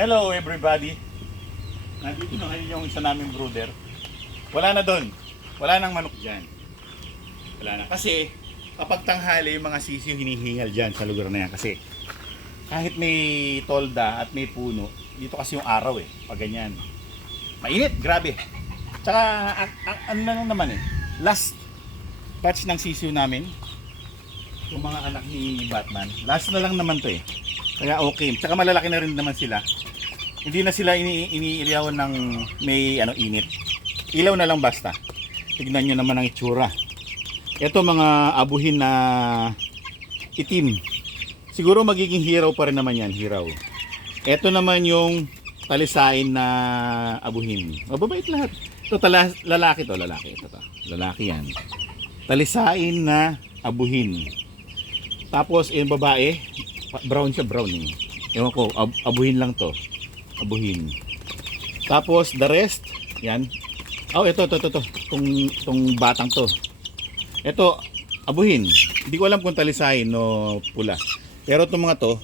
Hello everybody. Nandito na ngayon yung isa naming brother. Wala na doon. Wala nang manok dyan. Wala na. Kasi kapag tanghali yung mga sisiw hinihingal dyan sa lugar na yan. Kasi kahit may tolda at may puno, dito kasi yung araw pag ganyan. Mainit, grabe. Tsaka ano lang naman last batch ng sisiw namin, yung mga anak ni Batman, last na lang naman to Kaya okay. Tsaka malalaki na rin naman sila. Hindi na sila iniiliyawan ng may init. Ilaw na lang basta. Tignan nyo naman ang itsura. Ito mga abuhin na itim. Siguro magiging hiraw pa rin naman yan, hiraw. Ito naman yung talisain na abuhin. Mababait lahat. Ito lalaki to, lalaki. Ito to. Lalaki yan. Talisain na abuhin. Tapos yung babae, brown siya, brown Ewan ko, abuhin lang to. Abuhin. Tapos the rest, yan. Oh, ito. Tong batang to. Ito, abuhin. Hindi ko alam kung talisain no pula. Pero itong mga to,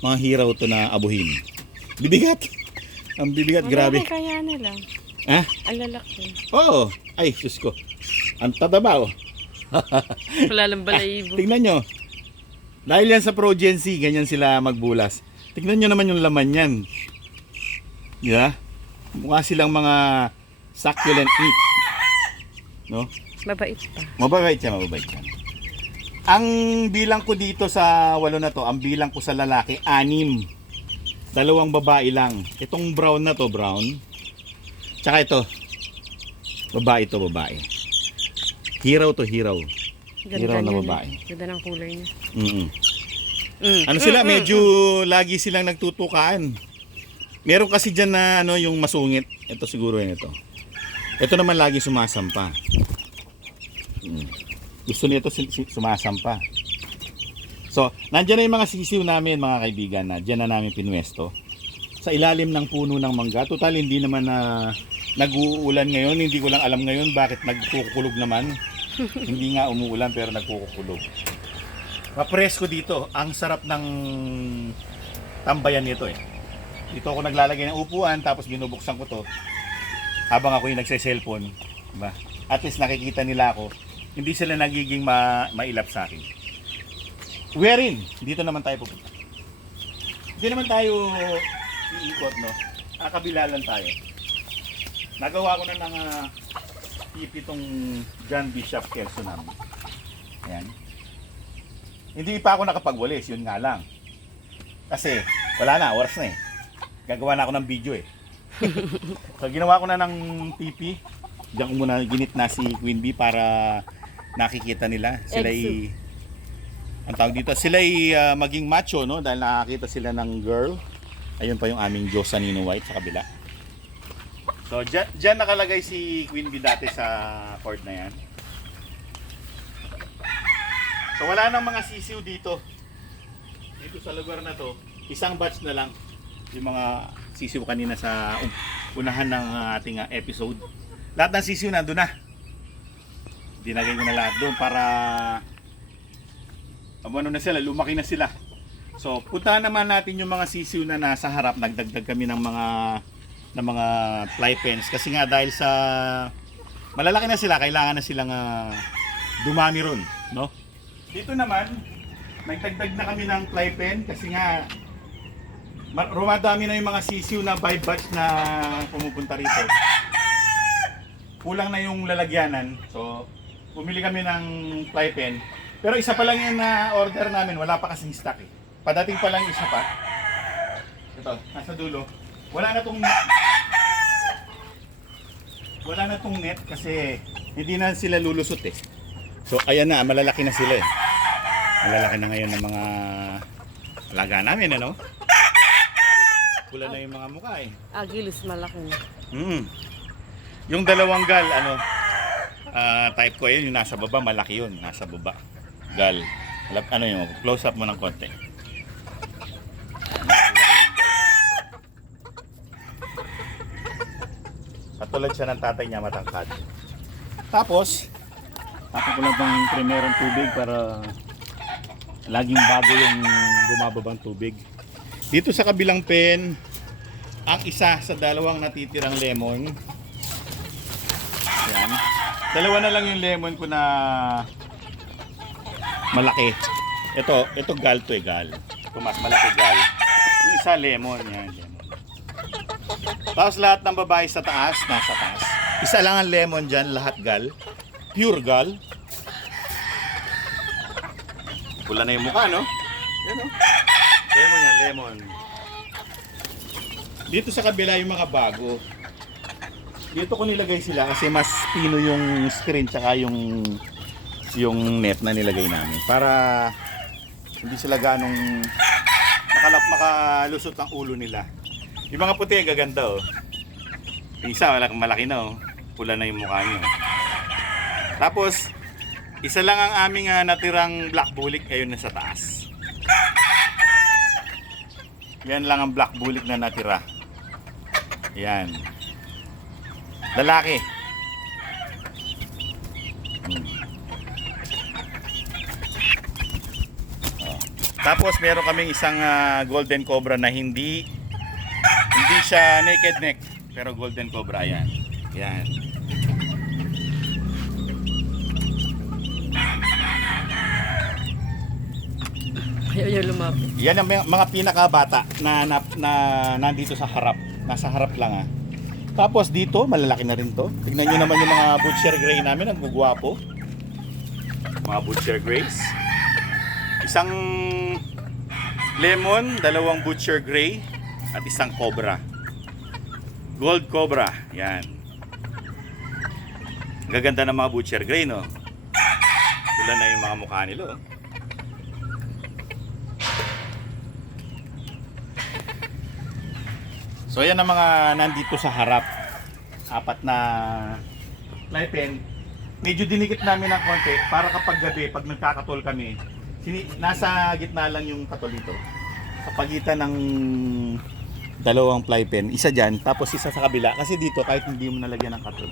mga hiraw to na abuhin. Bibigat. Ang bibigat, grabe. Kaya nila. Ha? Ang lalaki. Oo. Ay, sus ko. Ang tataba Wala lang balayibo. Tingnan nyo. Dahil yan sa progency, ganyan sila magbulas. Tingnan nyo naman yung laman yan. Yeah? Mukha silang mga succulent meat. No? Mabait pa. Mababait siya. Ang bilang ko dito sa 8 na to, ang bilang ko sa lalaki, 6. 2 babae lang. Itong brown na to, brown. Tsaka ito. Babae to, babae. Hiraw to, hiraw. Hiraw na babae. Ganda ng kulay niya. Ano sila, medyo lagi silang nagtutukaan. Meron kasi dyan na yung masungit. Ito siguro yan ito. Ito naman lagi sumasampa. Gusto nito sumasampa. So, nandyan na yung mga sisiw namin mga kaibigan na dyan na namin pinwesto. Sa ilalim ng puno ng mangga. Total hindi naman na nag-uulan ngayon. Hindi ko lang alam ngayon bakit nagkukulog naman. Hindi nga umuulan pero nagkukulog. Mapresko dito. Ang sarap ng tambayan nito Dito ako naglalagay ng upuan tapos binubuksan ko to habang ako yung nagse-cellphone, diba? At least nakikita nila ako. Hindi sila nagiging mailap sa akin. Wherein, dito naman tayo pupunta. Hindi naman tayo iikot, no? Kabila lang tayo. Nagawa ko na ng tipi tong John Bishop Kelso namin. Ayan. Hindi pa ako nakapagwalis, yun nga lang. Kasi wala na, oras na Gagawa na ako ng video So ginawa ko na ng TP. Diyan ko muna ginit na si Queen Bee para nakikita nila. Sila ang tawag dito, sila maging macho, no? Dahil nakakita sila ng girl. Ayun pa yung aming Diyos sa Nino White sa kabila. So dyan nakalagay si Queen Bee dati sa cord na yan. So wala nang mga sisiw dito. Dito sa lugar na to, isang batch na lang. Yung mga sisiw kanina sa unahan ng ating episode. Lahat ng sisiw nandun na. Dinagay ko na lahat doon para ano na sila, lumaki na sila. So puntahan naman natin yung mga sisiw na nasa harap. Nagdagdag kami ng mga fly pens kasi nga dahil sa malalaki na sila, kailangan na silang dumami ron, no? Dito naman nagdagdag na kami ng fly pen kasi nga rumadami na yung mga sisiw na by batch na pumupunta rito. Kulang na yung lalagyanan. So, bumili kami ng fly pen. Pero isa pa lang yan na order namin. Wala pa kasing stock Padating pa lang isa pa. Ito, nasa dulo. Wala na tong net kasi hindi na sila lulusot So, ayan na. Malalaki na sila Malalaki na ngayon ng mga alaga namin, Pula na yung mga mukha Agilis malaki. Yung dalawang gal, type ko yun, yung nasa baba, malaki yun, nasa baba. Gal. Yung close up mo ng konti. Katulad siya ng tatay niya, matangkad. Tapos, tapos ko lang ng primerong tubig para laging bago yung bumababang tubig. Dito sa kabilang pen, ang isa sa dalawang natitirang lemon. Yan. Dalawa na lang yung lemon ko na malaki. Ito gal to eh, gal. Ito mas malaki gal. Yung isa lemon, yan, lemon. Tapos lahat ng babae sa taas, nasa taas. Isa lang ang lemon dyan, lahat gal. Pure gal. Pula na yung mukha, no? Yan, oh. Lemon yan, lemon. Dito sa kabila yung mga bago. Dito ko nilagay sila kasi mas pino yung screen tsaka yung net na nilagay namin. Para hindi sila ganong makalusot ang ulo nila. Yung mga puti, ang gaganda, oh. Yung isa, malaki na, oh. Pula na yung mukha niyo. Tapos, isa lang ang aming natirang black bullik, ayun na sa taas. Yan lang ang black bullik na natira. Yan. Lalaki. Oh. Tapos meron kaming isang golden cobra na hindi siya naked neck, pero golden cobra yan. Yan. Ayaw lumapit. Yan ang mga pinakabata na nandito sa harap. Nasa harap lang Tapos dito, malalaki na rin to. Tignan nyo naman yung mga butcher gray namin, ang gugwapo. Mga butcher grays. Isang lemon, dalawang butcher gray, at isang cobra. Gold cobra, yan. Gaganda ng mga butcher gray, no? Pula na yung mga mukha nila, oh. So yan ang mga nandito sa harap. Apat na fly pen. Medyo dinikit namin ng konti para kapag gabi, pag nagkakatol kami, nasa gitna lang yung katol dito. Sa pagitan ng dalawang fly pen, isa dyan, tapos isa sa kabila. Kasi dito, kahit hindi mo nalagyan ng katol,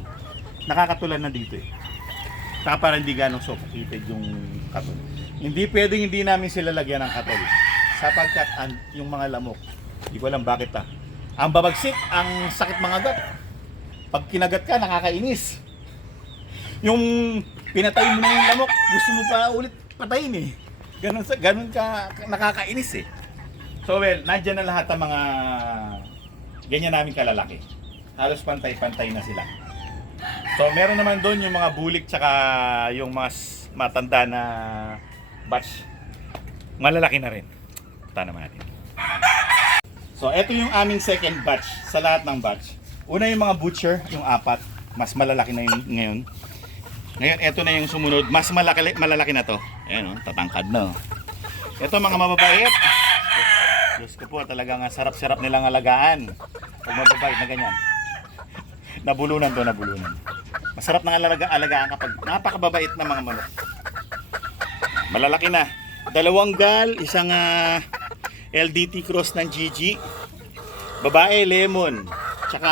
nakakatulan na dito eh. Saka para hindi ganong suffocated yung katol. Hindi pwedeng hindi namin sila lagyan ng katol. Sapagkat yung mga lamok, hindi ko alam bakit ang babagsik, ang sakit mga gat. Pag kinagat ka, nakakainis. Yung pinatay mo na yung lamok, gusto mo pa ulit patayin eh. Ganun ka nakakainis eh. So well, nandyan na lahat ang mga ganyan namin kalalaki. Halos pantay-pantay na sila. So meron naman doon yung mga bulik tsaka yung mga matanda na batch. Malalaki na rin. Punta naman natin. So, ito yung aming second batch sa lahat ng batch. Una yung mga butcher, yung apat. Mas malalaki na yun ngayon. Ngayon, ito na yung sumunod. Mas malalaki na to. Ayan, tatangkad na. Ito mga mababait. Diyos ko po, talagang sarap-sarap nilang alagaan. Pag mababait na ganyan. Nabulunan to, nabulunan. Masarap nang alagaan kapag napakababait na mga manok. Malalaki na. Dalawang gal, isang LDT cross ng GG. Babae lemon, tsaka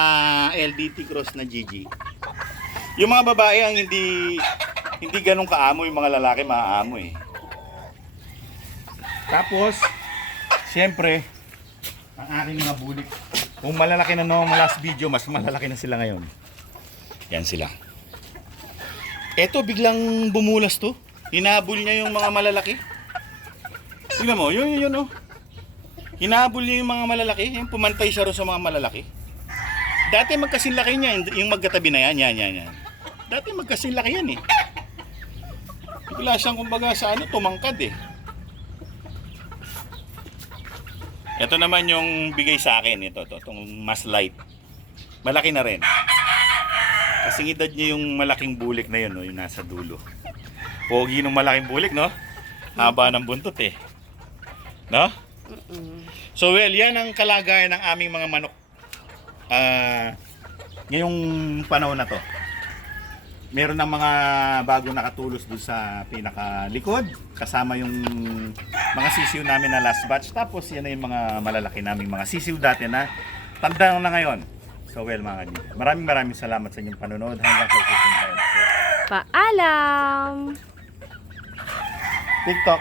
LDT cross ng GG. Yung mga babae ang hindi ganun kaamo, yung mga lalaki maaamo eh. Tapos siyempre ang aking mga bulik, kung malalaki na noong last video, mas malalaki na sila ngayon. Yan sila. Eto biglang bumulas to. Hinabol niya yung mga malalaki. Tingnan mo, yun oh. Hinahabol niya yung mga malalaki, yung pumantay siya rin sa mga malalaki. Dati magkasinlaki niya, yung magkatabi na yan. Dati magkasinlaki yan eh. Bigla siyang kumbaga sa tumangkad eh. Ito naman yung bigay sa akin, itong mas light. Malaki na rin. Kasing edad niya yung malaking bulik na yun, no, yung nasa dulo. Pogi ng malaking bulik, no? Haba ng buntot eh. No? So well, yan ang kalagayan ng aming mga manok ngayong panahon na to. Meron ng mga bago nakatulos doon sa pinakalikod, kasama yung mga sisiw namin na last batch. Tapos yan na yung mga malalaki naming mga sisiw dati na tanda na ngayon. So well mga kaibigan, maraming salamat sa inyong panonood. Hanggang sa susunod na episode. Paalam! TikTok.